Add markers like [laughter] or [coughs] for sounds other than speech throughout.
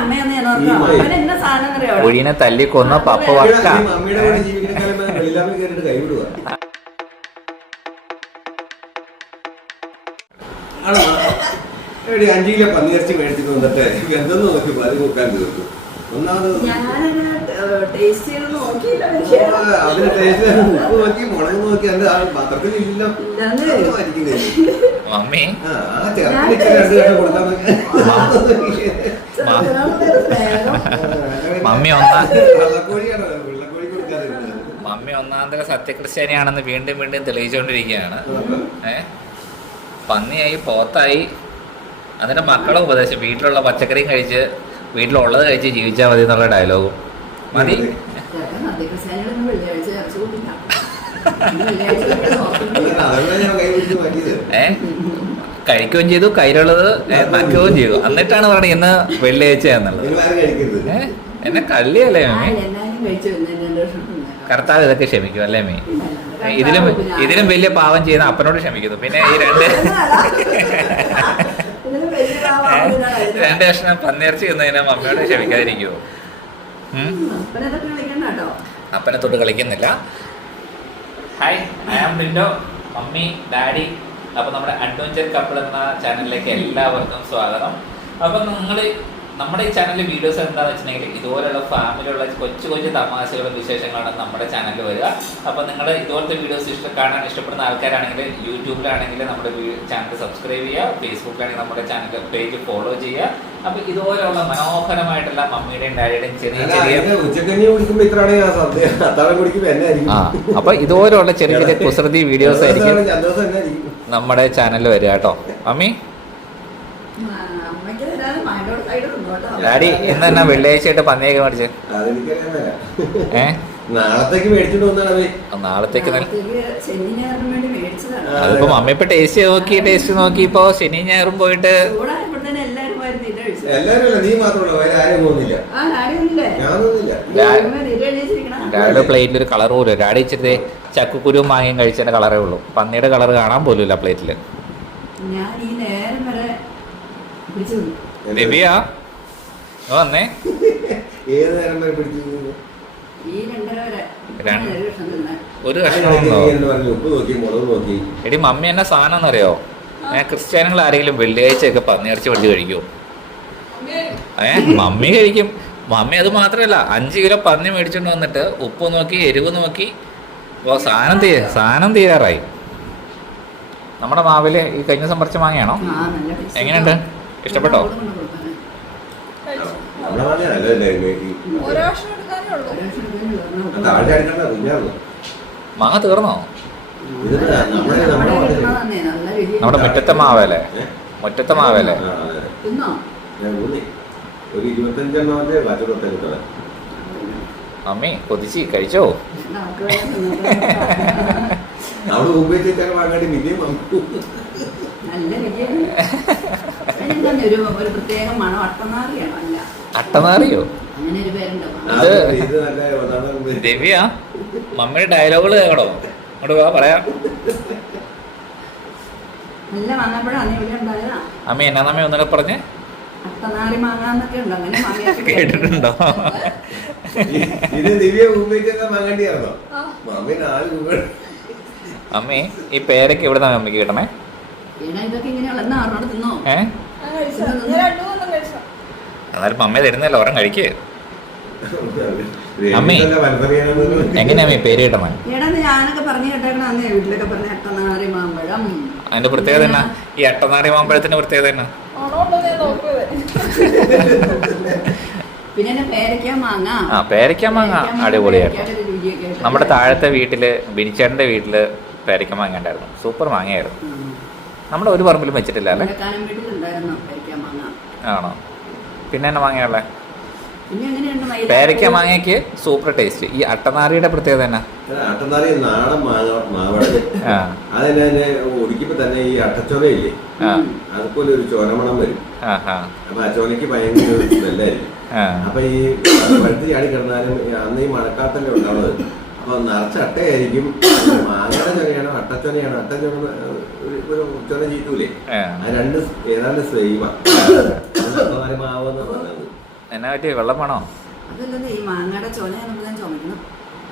അമ്മയാന്ന് ഞാൻ ഓർക്കാം അവൻ എന്നെ സാധനം അറിയാം കുഴീനെ തല്ലിക്കൊന്ന പപ്പ വക്ക. വെളിയിലാമ കയറിയിട്ട് കൈവിടുക അഞ്ചു കിലോ പന്നിയിറച്ചി മേടിച്ചിട്ട് വന്നിട്ട് എന്തെന്ന് നോക്കി? അത് നോക്കാൻ തീർക്കും ഒന്നാമത് ഞാനങ്ങനെ ടേസ്റ്റ് ചെയ്ത് അതിന് ടേസ്റ്റ് ഉപ്പ് നോക്കി മുളക് നോക്കി അത് ആ പാത്രത്തിൽ ഇല്ല ഇതാണ്. മമ്മി. ആ രണ്ട് കഷ്ണം. മമ്മി. ഒന്നാ- വെള്ളക്കോഴിയാണോ? വെള്ളക്കോഴി മമ്മി സത്യക്രിസ്ത്യാനിയാണെന്ന് വീണ്ടും വീണ്ടും തെളിയിച്ചുകൊണ്ടിരിക്കുകയാണ് ഏ? പന്നിയായി പോത്തായി. അതിന്റെ മക്കളെ ഉപദേശം വീട്ടിലുള്ള പച്ചക്കറിയും കഴിച്ച് വീട്ടിലുള്ളത് കഴിച്ച് ജീവിച്ചാൽ മതി. എന്നുള്ള ഡയലോഗും മതി സത്യക്രിസ്ത്യാനികളൊന്നും വെള്ളിയാഴ്ച ഇറച്ചി കൂട്ടില്ല. ഇന്ന് വെള്ളിയാഴ്ച ഇവിടെ നോക്കുന്നില്ല. അതുകൊണ്ടാണ് ഞാൻ കൈ പിടിച്ച് മാറ്റിയത് [laughs] ഏ? കഴിക്കുകയും ചെയ്തു കയ്യിലുള്ളത് നക്കുകയും ചെയ്തു. എന്നിട്ടാണ് പറഞ്ഞത് ഇന്ന് വെള്ളിയാഴ്ച എന്നുള്ളത് ഏഹ് എന്നെ കള്ളിയല്ലേ ആ, മമ്മി. കർത്താവ് ഇതൊക്കെ ക്ഷമിക്കും അല്ലേ മീ ഇതിലും ഇതിലും വലിയ പാവം ചെയ്യുന്ന അപ്പനോട് ക്ഷമിക്കുന്നു. പിന്നെ ഈ രണ്ട് [laughs] രണ്ട് കഷ്ണം പന്നിയിറച്ചി തിന്നതിനെ മമ്മിയോട് ക്ഷമിക്കാതിരിക്കുമോ അപ്പനെ തൊട്ട് കളിക്കുന്നില്ല. Hi I am window mummy daddy അപ്പോൾ നമ്മുടെ അഡ്വഞ്ചർ കപ്പിൾ എന്ന ചാനലിലേക്ക് എല്ലാവർക്കും സ്വാഗതം. അപ്പം നിങ്ങൾ നമ്മുടെ ഈ ചാനലിലെ വീഡിയോസ് എന്താണെന്ന് വെച്ചിട്ടുണ്ടെങ്കിൽ ഇതുപോലുള്ള ഫാമിലിയുള്ള കൊച്ചു കൊച്ചു തമാശകളും വിശേഷങ്ങളാണ് നമ്മുടെ ചാനലിൽ വരിക. അപ്പോൾ നിങ്ങൾ ഇതുപോലത്തെ വീഡിയോസ് ഇഷ്ടം കാണാൻ ഇഷ്ടപ്പെടുന്ന ആൾക്കാരാണെങ്കിൽ യൂട്യൂബിലാണെങ്കിൽ നമ്മുടെ ചാനൽ സബ്സ്ക്രൈബ് ചെയ്യുക. ഫേസ്ബുക്കിലാണെങ്കിൽ നമ്മുടെ ചാനൽ പേജ് ഫോളോ ചെയ്യുക. അപ്പോൾ ഇതുപോലെയുള്ള മനോഹരമായിട്ടുള്ള മമ്മിയുടെയും ഡാഡിയുടെയും ചെറിയ ചെറിയ അപ്പൊ ഇതുപോലെയുള്ള ചെറിയ ചെറിയ കുസൃതി [laughs] വീഡിയോസ് ആയിരിക്കും ആയിരിക്കും. നമ്മുടെ ചാനലിൽ വരിക കേട്ടോ. മമ്മി ആ, അമ്മയ്ക്ക് തരാതെ മൈൻഡോട് സൈഡ് നിന്നു കേട്ടോ ഡാഡി ഇന്ന് തന്നെ വെള്ളിയാഴ്ച ആയിട്ട് പന്നിയൊക്കെ മേടിച്ച്? ഏ? നാളത്തേക്ക് മേടിച്ചിട്ട് വന്നാണ് നാളത്തേക്ക് നല്ല- നാളത്തേക്ക് വേണ്ടി മേടിച്ചതാണ്. ആ. അതിപ്പോ മമ്മി ഇപ്പൊ ടേസ്റ്റ് നോക്കി ടേസ്റ്റ് നോക്കി ഇപ്പൊ ശനി ഞായറും പോയിട്ട് ഡാഡിയുടെ പ്ലേറ്റിൽ ഒരു കളർ പോലും. ഡാഡി ഇച്ചിരി ചക്കുക്കുരു മാങ്ങയും കഴിച്ചതിന്റെ കളറേ ഉള്ളൂ. പന്നിയുടെ കളർ കാണാൻ പോലും ഇല്ല പ്ലേറ്റിൽ ഞാൻ ഈ നേരം വരെ പിടിച്ചു നിന്നു. ദിവ്യ? വന്നേ. ഏത് നേരം വരെ പിടിച്ചു ഈ രണ്ടര വരെ. രണ്ട്. ഒരു എടി മമ്മി എന്നെ സാധനം അറിയോ ഏ ക്രിസ്ത്യാനികൾ ആരെങ്കിലും വെള്ളിയാഴ്ചയൊക്കെ പന്നിയിറച്ചി വണ്ടി കഴിക്കുമോ ഏ മമ്മി കഴിക്കും. മമ്മി അത് മാത്രമല്ല അഞ്ച് കിലോ പന്നി മേടിച്ചോണ്ട് വന്നിട്ട് ഉപ്പ് നോക്കി എരിവ് നോക്കി ഓ സാധനം തീ സാധനം തീരാറായി. നമ്മുടെ മാവിൽ ഈ കഴിഞ്ഞ ദിവസം വാങ്ങിയാണോ മാങ്ങയാണോ. എങ്ങനെയുണ്ട്? ഇഷ്ടപ്പെട്ടോ? അവിടെ കൊണ്ട് കൊടുക്കാനാ. നമ്മളെ പറഞ്ഞല്ലേ ഒരു വർഷം എടുക്കാനേ ഉള്ളൂ ഒരു വർഷം കഴിഞ്ഞ് താഴെ അടിക്കണ്ട മാങ്ങ തീർന്നോ? നമ്മുടെ മുറ്റത്തെ മാവല്ലേ? മുറ്റത്തെ മാവല്ലേ. ഒരു കിട്ടണം മമ്മി കൊതിച്ച് കഴിച്ചോ. അവിടെ ഉപയോഗിച്ചാൽ വാങ്ങാണ്ടി നല്ല ഒരു പ്രത്യേക മണം അട്ടനാറിയാണ് അല്ല. അട്ടനാറിയോ ഒന്നാമത് ദിവ്യ മമ്മിയുടെ ഡയലോഗുകൾ കേൾക്കണോ അങ്ങോട്ട് വാ പറയാം. അമ്മ എന്നാ നമ്മ ഒന്നുകൂടെ പറഞ്ഞ്? [laughs] കേട്ടിട്ടുണ്ടോ? ഇത് ദിവ്യ. മമ്മി നാല് അമ്മേ ഈ പേരൊക്കെ ഇവിടെ നമ്മക്ക് അമ്മയ്ക്ക് കിട്ടണേ? ഏഹ് ഏ ഞാൻ കഴിച്ചു ഞാൻ രണ്ടു മൂന്നും കഴിച്ചു എന്നാലും അമ്മ തരുന്നല്ല ഒരെണ്ണം കഴിക്കേ. അമ്മേ എങ്ങനെയാ അമ്മേ പേര് കിട്ടണേ അതിന്റെ പ്രത്യേകത എന്നാ? ഈ അട്ടനാറി മാമ്പഴത്തിന്റെ പ്രത്യേകത എന്നാ? ആ പേരയ്ക്ക മാങ്ങ. അടിപൊളിയായിരുന്നു. ഒരു നമ്മുടെ താഴത്തെ വീട്ടിൽ ബിനിച്ചേട്ടന്റെ വീട്ടിൽ പേരയ്ക്ക മാങ്ങ ഉണ്ടായിരുന്നു. സൂപ്പർ മാങ്ങയായിരുന്നു. നമ്മുടെ ഒരു പറമ്പിലും വെച്ചിട്ടില്ല അല്ലേ? ആണോ? പിന്നെ എന്നാ വാങ്ങിയുള്ള? പേരയ്ക്ക മാങ്ങയ്ക്ക് സൂപ്പർ ടേസ്റ്റ്. ഈ അട്ടനാറിയുടെ പ്രത്യേകത എന്നാ? അട്ടനാറി നാടൻ മാങ്ങ മാവടൽ അതിനെ തന്നെ ഈ അട്ടച്ചോലയില്ലേ അതുപോലെ ഒരു ചോരമണം വരും. അപ്പൊ ആ ചോലയ്ക്ക് ഭയങ്കര സ്മെല്ലായിരിക്കും ആ. അപ്പൊ ഈ പഴുത്ത് ചാടി കിടന്നാലും അന്ന് ഈ മഴക്കാത്തല്ലേ ഉണ്ടാവുന്നത്. അപ്പൊ നിറച്ച അട്ടയായിരിക്കും മാങ്ങയുടെ ചൊനയാണോ അട്ടച്ചൊനയാണോ അട്ടച്ചൊന ഒരു ചൊന ചീറ്റൂലേ ആ. രണ്ട് ഏതാണ്ട് സെയിമാണ് മാവെന്ന് പറയുന്നത്? എന്നാ പറ്റി വെള്ളം വേണോ? അതല്ലെന്ന് ഈ മാങ്ങയുടെ ചോന നമുക്ക് ഞാൻ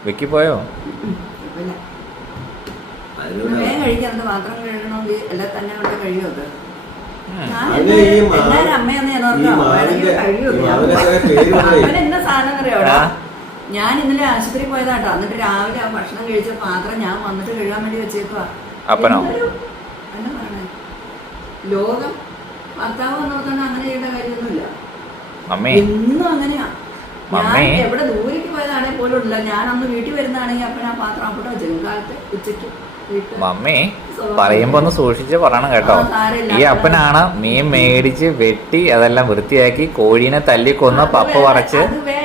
വെക്കി പോയോ വേഗം അത് പാത്രം കഴുകണമെങ്കിൽ എല്ലാം തന്നെ കൊണ്ട് അത്? എല്ലാവരും അമ്മയെന്ന് ഞാൻ ഓർക്കാം. സാധനം അറിയാവോടാ ആ. ഞാൻ ഇന്നലെ ആശുപത്രി പോയതാട്ടോ. എന്നിട്ട് രാവിലെ ആ ഭക്ഷണം കഴിച്ച പാത്രം ഞാൻ വന്നിട്ട് കഴുകാൻ വേണ്ടി വെച്ചേക്കുവാ. അപ്പനോ? എന്നാ പറയണേ. ലോകം ഭർത്താവ് നോക്കാൻ അങ്ങനെ ചെയ്യേണ്ട കാര്യമൊന്നുമില്ല. മമ്മി. എന്നും അങ്ങനെയാ. ഞാൻ മമ്മി. എവിടെ ദൂരേക്ക് പോയതാണെങ്കിൽ പോലും ഇല്ല ഞാൻ അന്ന് വീട്ടിൽ വരുന്നതാണെങ്കിൽ അപ്പൊ ആ പാത്രം അവിടെ വെച്ചു കാലത്ത് ഉച്ചയ്ക്ക്. മമ്മി പറയുമ്പോ ഒന്ന് സൂക്ഷിച്ച് പറയണം കേട്ടോ. ഈ അപ്പനാണ് മീൻ മേടിച്ച് വെട്ടി അതെല്ലാം വൃത്തിയാക്കി കോഴീനെ തല്ലിക്കൊന്ന് പപ്പ പറിച്ച്.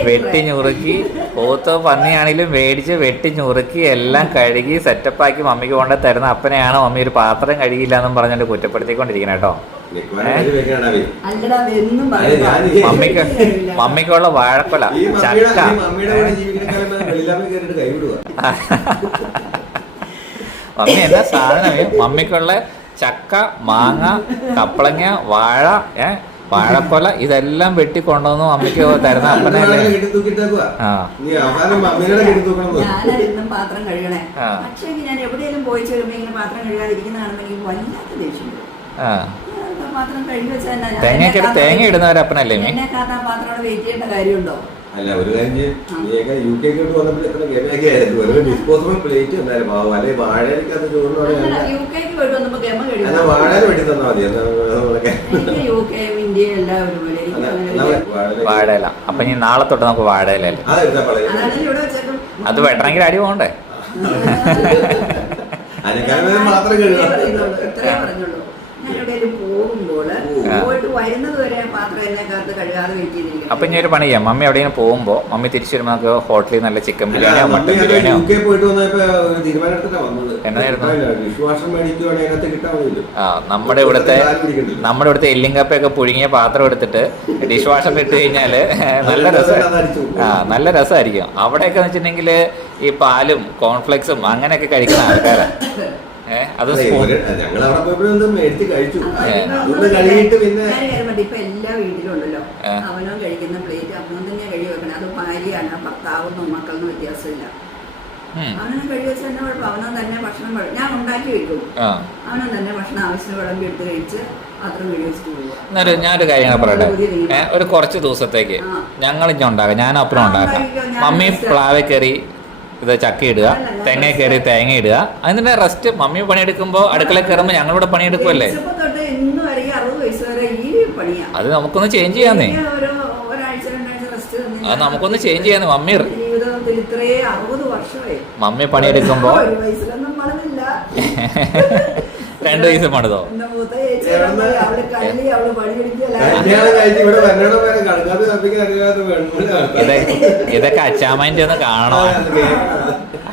വെട്ടി ഞുറുക്കി പോത്തോ പന്നിയാണെങ്കിലും മേടിച്ച് വെട്ടി ഞുറുക്കി എല്ലാം കഴുകി സെറ്റപ്പാക്കി മമ്മിക്ക് കൊണ്ട് തരുന്ന അപ്പനെയാണ് മമ്മി ഒരു പാത്രം കഴുകിയില്ല എന്നും പറഞ്ഞിട്ട് കുറ്റപ്പെടുത്തിക്കൊണ്ടിരിക്കുന്നത് കേട്ടോ. മമ്മിക്ക് മമ്മിക്കുള്ള വാഴക്കൊല ചക്ക [laughs] ഈ മമ്മിയുടെ കൂടെ ജീവിക്കണേക്കാളും വെളിയിലാമ കയറിയിട്ട് കൈ വിടുക മമ്മി എന്നാ സാധനം മമ്മിക്കുള്ള ചക്ക മാങ്ങ കപ്പളങ്ങ വാഴ ഏ വാഴക്കൊല ഇതെല്ലാം വെട്ടി കൊണ്ടുവന്നു അമ്മയ്ക്ക് തരുന്ന അപ്പനല്ലേ പാത്രം കഴുകണേ. പക്ഷേ ഞാൻ എവിടെയെങ്കിലും പോയി ഇങ്ങനെ പാത്രം വല്ലാത്ത ദേഷ്യം എന്നെ തേങ്ങ ഇടുന്നവരപ്പനല്ലേ ഇടുന്നവര് അപ്പനല്ലേ മീ എന്നെ കാത്ത് പാത്രം വെയിറ്റ് ചെയ്യേണ്ട കാര്യമുണ്ടോ? അല്ല ഒരു കാര്യം യു കെ വന്നപ്പോൾ എത്ര ഒരു ഡിസ്പോസിബിൾ പ്ലേറ്റ് യു കെക്ക് പോയിട്ട് വന്നപ്പോ ഗമ എന്നാ കഴുകാം വാഴയിൽ വെട്ടി തന്നാ മതി. എന്നാ നമ്മളൊക്കെ എനിക്ക് യു കെ ഇന്ത്യ എല്ലാം ഒരുപോലെ. എനിക്ക് അല്ല, അങ്ങനെ വാഴയില- വാഴയില. അപ്പൊ ഇനി നാളെ തൊട്ട് നമുക്ക് വാഴയിലല്ലേ അതെടുത്താ പളയ അതാണ് ഇവിടെ വെച്ചേക്കും അത് വെട്ടണമെങ്കിൽ അടി പോകണ്ടേ? അതിനേക്കാളും മാത്രം കഴിയുള്ളൂ പറഞ്ഞുള്ളൂ അപ്പൊ ഇനി ഒരു പണി ചെയ്യാം. മമ്മി എവിടെയെങ്കിലും പോകുമ്പോ മമ്മി തിരിച്ചു വരുമ്പോ നമുക്ക് ഹോട്ടലിൽ നല്ല ചിക്കൻ ബിരിയാണിയോ മട്ടൻ ബിരിയാണിയോ? എന്നായിരുന്നു? ആ നമ്മുടെ ഇവിടുത്തെ. നമ്മുടെ ഇവിടുത്തെ എല്ലിങ്കപ്പയൊക്കെ പുഴുങ്ങിയ പാത്രം എടുത്തിട്ട് ഡിഷ് വാഷറിൽ ഇട്ട് കഴിഞ്ഞാൽ നല്ല രസം. ആ നല്ല രസമായിരിക്കും അവിടെയൊക്കെ വെച്ചിട്ടുണ്ടെങ്കിൽ ഈ പാലും കോൺഫ്ലെക്സും അങ്ങനെയൊക്കെ കഴിക്കുന്ന ആൾക്കാരാ. ഏഹ് [coughs] അത് ഞങ്ങൾ അവിടെ പോയപ്പോഴും മേടിച്ച് കഴിച്ചു. അതൊന്ന് പിന്നെ ഇപ്പൊ എല്ലാ വീട്ടിലും ഉണ്ടല്ലോ അവനോ കഴിക്കുന്ന പ്ലേറ്റ് അവനും തന്നെ കഴുകി വെക്കണം. അത് ഭാര്യയാണ് ഭർത്താവെന്നോ മക്കളെന്നോ വ്യത്യാസമില്ല. അവനും കഴുകി വെച്ചാൽ തന്നെ കുഴപ്പം? അവനോ തന്നെ ഭക്ഷണം ഞാൻ ഉണ്ടാക്കി വെക്കും. അവനും തന്നെ ഭക്ഷണം ആവശ്യത്തിന് വിളമ്പി എടുത്ത് കഴിച്ച് വെച്ചിട്ട് ഞാനൊരു കാര്യം പറയട്ടെ? ഏഹ് ഒരു കുറച്ച് ദിവസത്തേക്ക്. ഞങ്ങൾ ഇഞ്ഞ ഉണ്ടാകാം ഞാൻ അപ്പുറം ഉണ്ടാക്കാം. മമ്മി. പ്ലാവെ കയറി ഇത് ചക്ക ഇടുക തേങ്ങ. കയറി തേങ്ങ ഇടുക. അതിന്റെ റെസ്റ്റ് മമ്മി പണിയെടുക്കുമ്പോൾ അടുക്കള കയറുമ്പോൾ ഞങ്ങളിവിടെ പണിയെടുക്കുമല്ലേ അത് നമുക്കൊന്ന് ചേഞ്ച് ചെയ്യാന്നേ. അത് നമുക്കൊന്ന് ചേഞ്ച് ചെയ്യാന്ന് മമ്മി മമ്മി പണിയെടുക്കുമ്പോ [laughs] രണ്ടു പൈസ പണിതോ എന്റെ ഇതൊക്കെ അച്ചാമാന്റെ ഒന്ന് കാണണോ.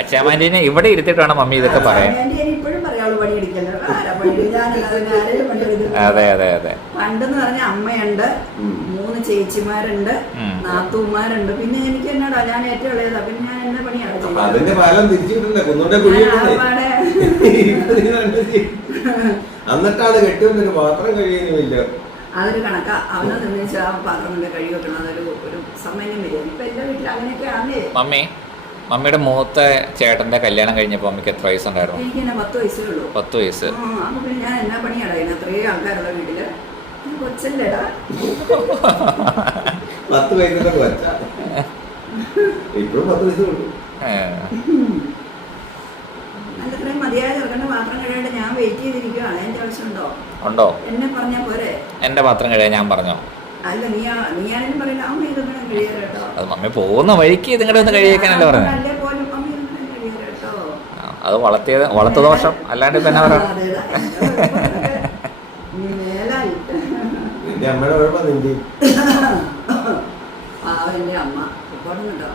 അച്ചാമാന്റെ ഇവിടെ ഇരുത്തിട്ട് വേണം മമ്മി ഇതൊക്കെ പറയാൻ അതെ അതെ അതെ പണ്ടെന്ന് പറഞ്ഞ അമ്മയുണ്ട്. മൂന്ന് ചേച്ചിമാരുണ്ട്. നാത്തൂമാരുണ്ട് പിന്നെ എനിക്ക് എന്നടാ ഞാൻ ഏറ്റവും ഇളയതാ. പിന്നെ ഞാൻ എന്നെ പണിയാണ് [laughs] എന്നിട്ടാണ് കെട്ടിയൊന്നൊരു പാത്രം കഴിയുന്നില്ല. അതൊരു കണക്കാ. അവനെ നിർമ്മിച്ച ആ പാത്രം കഴിവ് വെക്കണം. അതൊരു ഒരു സമയം വരും. ഇപ്പൊ എല്ലാ വീട്ടിലും അങ്ങനെയൊക്കെ ആണേ മമ്മി മമ്മിയുടെ മൂത്ത ചേട്ടന്റെ കല്യാണം കഴിഞ്ഞപ്പോ അമ്മയ്ക്ക് എത്ര വയസ്സുണ്ടായിരുന്നു? എനിക്ക് തന്നെ പത്ത് വയസ്സേ ഉള്ളൂ. പത്ത് വയസ്സ്. ആ, അപ്പൊ പിന്നെ ഞാൻ എന്നാ പണിയാടാ? ഇതിന് അത്രയും ആൾക്കാരുള്ള വീട്ടിൽ. കൊച്ചല്ലേടാ. പത്ത് വയസ്സിന്റെ കൊച്ചു. ഇപ്പോഴും പത്ത് വയസ്സേ ഉള്ളൂ. ഏ. [laughs] അല്ല ഇത്രയും മതിയായ ചെറുക്കന്റെ പാത്രം കഴിയാണ്ട് ഞാൻ വെയിറ്റ് ചെയ്തിരിക്കുകയാണ് അതിന്റെ ആവശ്യമുണ്ടോ? ഉണ്ടോ? എന്നെ പറഞ്ഞാ പോരെ. എന്റെ പാത്രം കഴിയാൻ ഞാൻ പറഞ്ഞോ? അല്ല നീ ആ- നീ ആണെങ്കിലും പറയില്ല അമ്മ ഇതൊക്കെ കഴിയാറ് അത് മമ്മി പോകുന്ന വഴിക്ക് നിങ്ങളുടെ ഒന്ന് കഴിയേക്കാനല്ലേ പറഞ്ഞു. അല്ലേ പോലും അമ്മ ഇതൊക്കെ കഴിയാറ് അത് വളർത്തിയത് വളർത്ത ദോഷം. അല്ലാണ്ട് തന്നെ എന്നാ പറയാ? അമ്മയുടെ കുഴപ്പം നിന്റെ പാവന്റെ അമ്മ. ഇപ്പോഴും കേട്ടോ